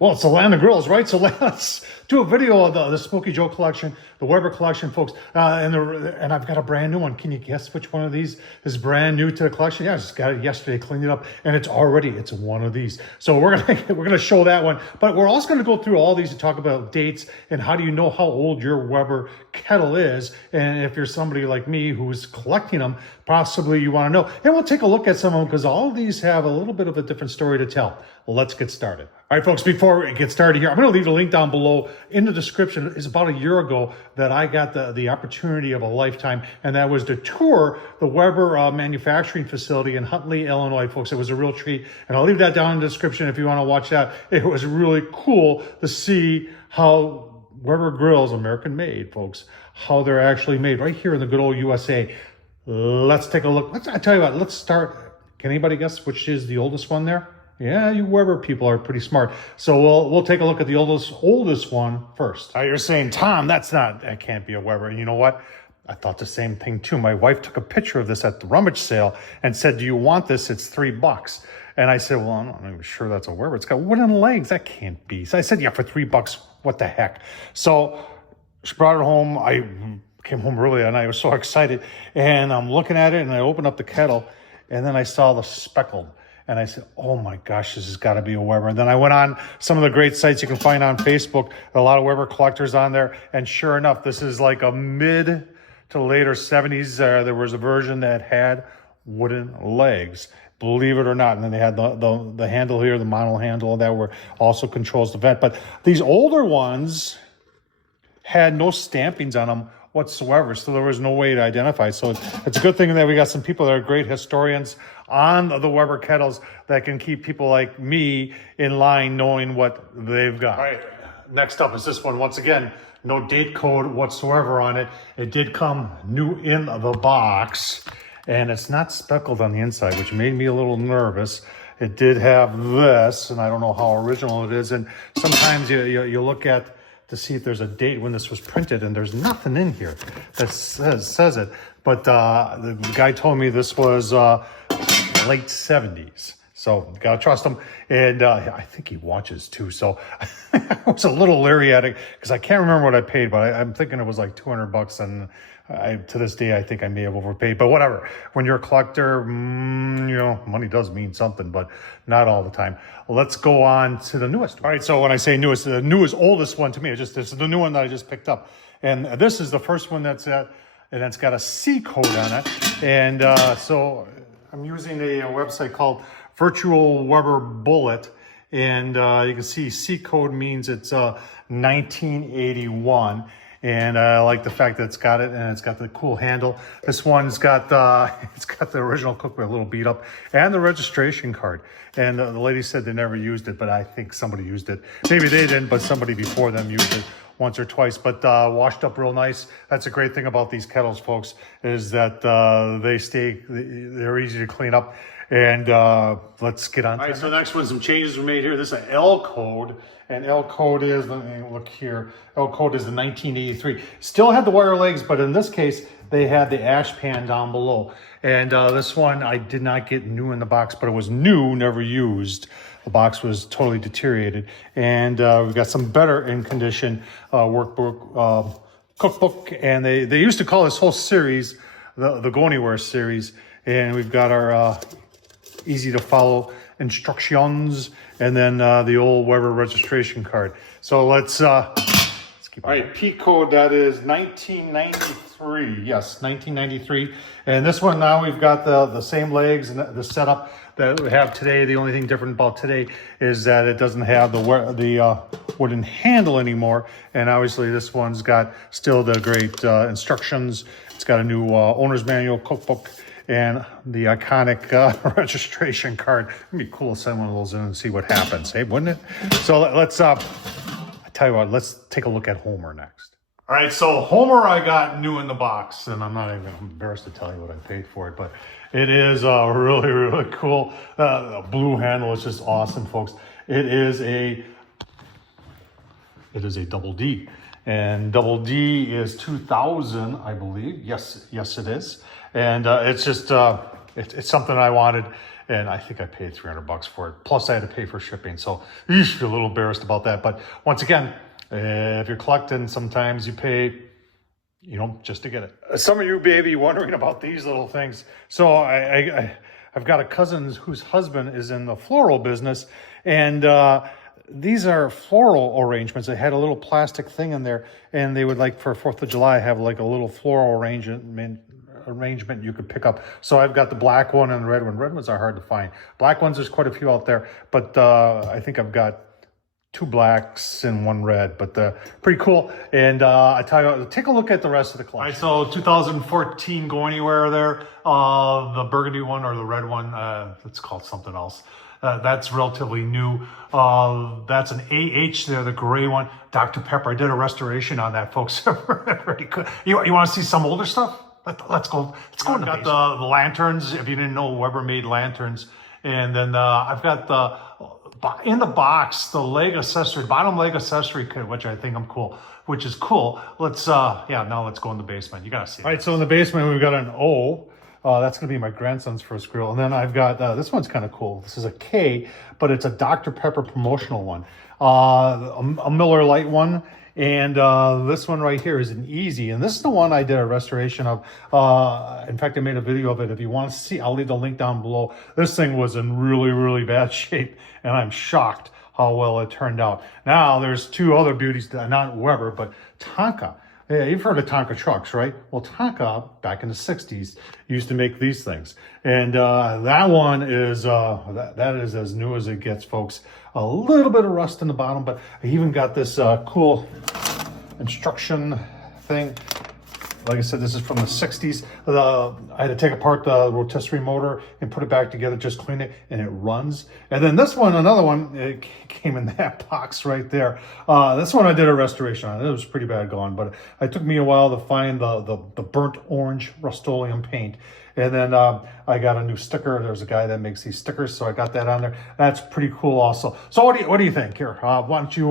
Well, it's the land of grills, right? So let's do a video of the Smokey Joe Collection, the Weber Collection, folks. And I've got a brand new one. Can you guess which one of these is brand new to the collection? Yeah, I just got it yesterday, cleaned it up, and it's one of these. So we're gonna show that one. But we're also gonna go through all these and talk about dates and how do you know how old your Weber kettle is. And if you're somebody like me who's collecting them, possibly you want to know. And we'll take a look at some of them because all of these have a little bit of a different story to tell. Well, let's get started. All right, folks, before we get started here, I'm going to leave a link down below in the description. It's about a year ago that I got the opportunity of a lifetime, and that was to tour the Weber manufacturing facility in Huntley, Illinois, folks. It was a real treat, and I'll leave that down in the description if you want to watch that. It was really cool to see how Weber grills, American made, folks, how they're actually made right here in the good old USA. Let's take a look. I tell you what, let's start. Can anybody guess which is the oldest one there? Yeah, you Weber people are pretty smart. So we'll take a look at the oldest one first. You're saying, Tom, that can't be a Weber. And you know what? I thought the same thing too. My wife took a picture of this at the rummage sale and said, do you want this? It's $3. And I said, well, I'm not even sure that's a Weber. It's got wooden legs. That can't be. So I said, yeah, for $3, what the heck? So she brought it home. I came home early and I was so excited. And I'm looking at it and I opened up the kettle and then I saw the speckled. And I said, oh my gosh, this has got to be a Weber. And then I went on some of the great sites you can find on Facebook, a lot of Weber collectors on there. And sure enough, this is like a mid to later 70s. There was a version that had wooden legs, believe it or not. And then they had the handle here, the model handle that were also controls the vent. But these older ones had no stampings on them whatsoever, so there was no way to identify. So it's a good thing that we got some people that are great historians on the Weber kettles that can keep people like me in line knowing what they've got. All right, next up is this one. Once again, no date code whatsoever on it. It did come new in the box, and it's not speckled on the inside, which made me a little nervous. It did have this, and I don't know how original it is, and sometimes you look at to see if there's a date when this was printed, and there's nothing in here that says it. But the guy told me this was late 70s. So you gotta trust him. And I think he watches too. So I was a little leery at it because I can't remember what I paid, but I'm thinking it was like $200. And to this day, I think I may have overpaid, but whatever. When you're a collector, money does mean something, but not all the time. Let's go on to the newest. All right, so when I say newest, the newest, oldest one to me, this is the new one that I just picked up. And this is the first one and it's got a C code on it. And so I'm using a website called Virtual Weber Bullet. And you can see C code means it's 1981. And I like the fact that it's got it and it's got the cool handle. This one's got it's got the original cookbook, a little beat up, and the registration card. And the lady said they never used it, but I think somebody used it. Maybe they didn't, but somebody before them used it once or twice. But washed up real nice. That's a great thing about these kettles, folks, is that they're easy to clean up. And let's get on. All right, so next one, some changes were made here. This is an L code, and L code is, let me look here, L code is the 1983. Still had the wire legs, but in this case, they had the ash pan down below. And this one, I did not get new in the box, but it was new, never used. The box was totally deteriorated. And we've got some better in condition workbook, cookbook, and they used to call this whole series the Go Anywhere series. And we've got our easy to follow instructions, and then the old Weber registration card. So let's keep on. All right, P code, that is 1993. Yes, 1993. And this one now we've got the same legs and the setup that we have today. The only thing different about today is that it doesn't have the wooden handle anymore. And obviously this one's got still the great instructions. It's got a new owner's manual, cookbook, and the iconic registration card. It'd be cool to send one of those in and see what happens, hey, wouldn't it? So let's, I tell you what, let's take a look at Homer next. All right, so Homer I got new in the box, and I'm not even embarrassed to tell you what I paid for it, but it is really, really cool. The blue handle is just awesome, folks. It is a double D. And double D is 2000, I believe. Yes, it is. And it's just, it's something I wanted. and I think I paid $300 for it. Plus I had to pay for shipping. So you should be a little embarrassed about that. But once again, if you're collecting, sometimes you pay, you know, just to get it. Some of you may be wondering about these little things. So I've got a cousin whose husband is in the floral business, and these are floral arrangements. They had a little plastic thing in there, and they would, like, for 4th of July, have like a little floral arrangement you could pick up. So I've got the black one and the red one. Red ones are hard to find. Black ones, there's quite a few out there, but I think I've got 2 blacks and 1 red, but pretty cool. And I tell you what, take a look at the rest of the collection. All right, so 2014 Go Anywhere there. The burgundy one or the red one, it's called something else. That's relatively new. That's an AH there, the gray one. Dr. Pepper, I did a restoration on that, folks. Pretty cool. You want to see some older stuff? Let's go in the basement. Got the lanterns, if you didn't know, Weber made lanterns. And then I've got in the box, the leg accessory, bottom leg accessory kit, which I think which is cool. Let's, now let's go in the basement. You got to see it. All right, so in the basement, we've got an O. That's going to be my grandson's first grill. And then I've got, this one's kind of cool. This is a K, but it's a Dr. Pepper promotional one. A Miller Lite one. And this one right here is an Easy. And this is the one I did a restoration of. In fact, I made a video of it. If you want to see, I'll leave the link down below. This thing was in really, really bad shape. And I'm shocked how well it turned out. Now, there's 2 other beauties, not Weber, but Tonka. Yeah, you've heard of Tonka trucks, right? Well, Tonka, back in the 60s, used to make these things. And that one is, that is as new as it gets, folks. A little bit of rust in the bottom, but I even got this cool instruction thing. Like I said, this is from the 60s. I had to take apart the rotisserie motor and put it back together, just clean it, and it runs. And then this one, another one, it came in that box right there. This one I did a restoration on. It was pretty bad gone, but it took me a while to find the burnt orange Rust-Oleum paint. And then I got a new sticker. There's a guy that makes these stickers, so I got that on there. That's pretty cool also. So what do you think? Here, why don't you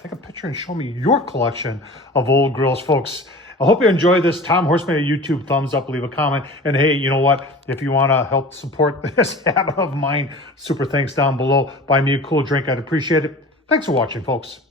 take a picture and show me your collection of old grills, folks. I hope you enjoyed this. Tom Horsman at YouTube, thumbs up, leave a comment. And hey, you know what? If you want to help support this habit of mine, super thanks down below. Buy me a cool drink. I'd appreciate it. Thanks for watching, folks.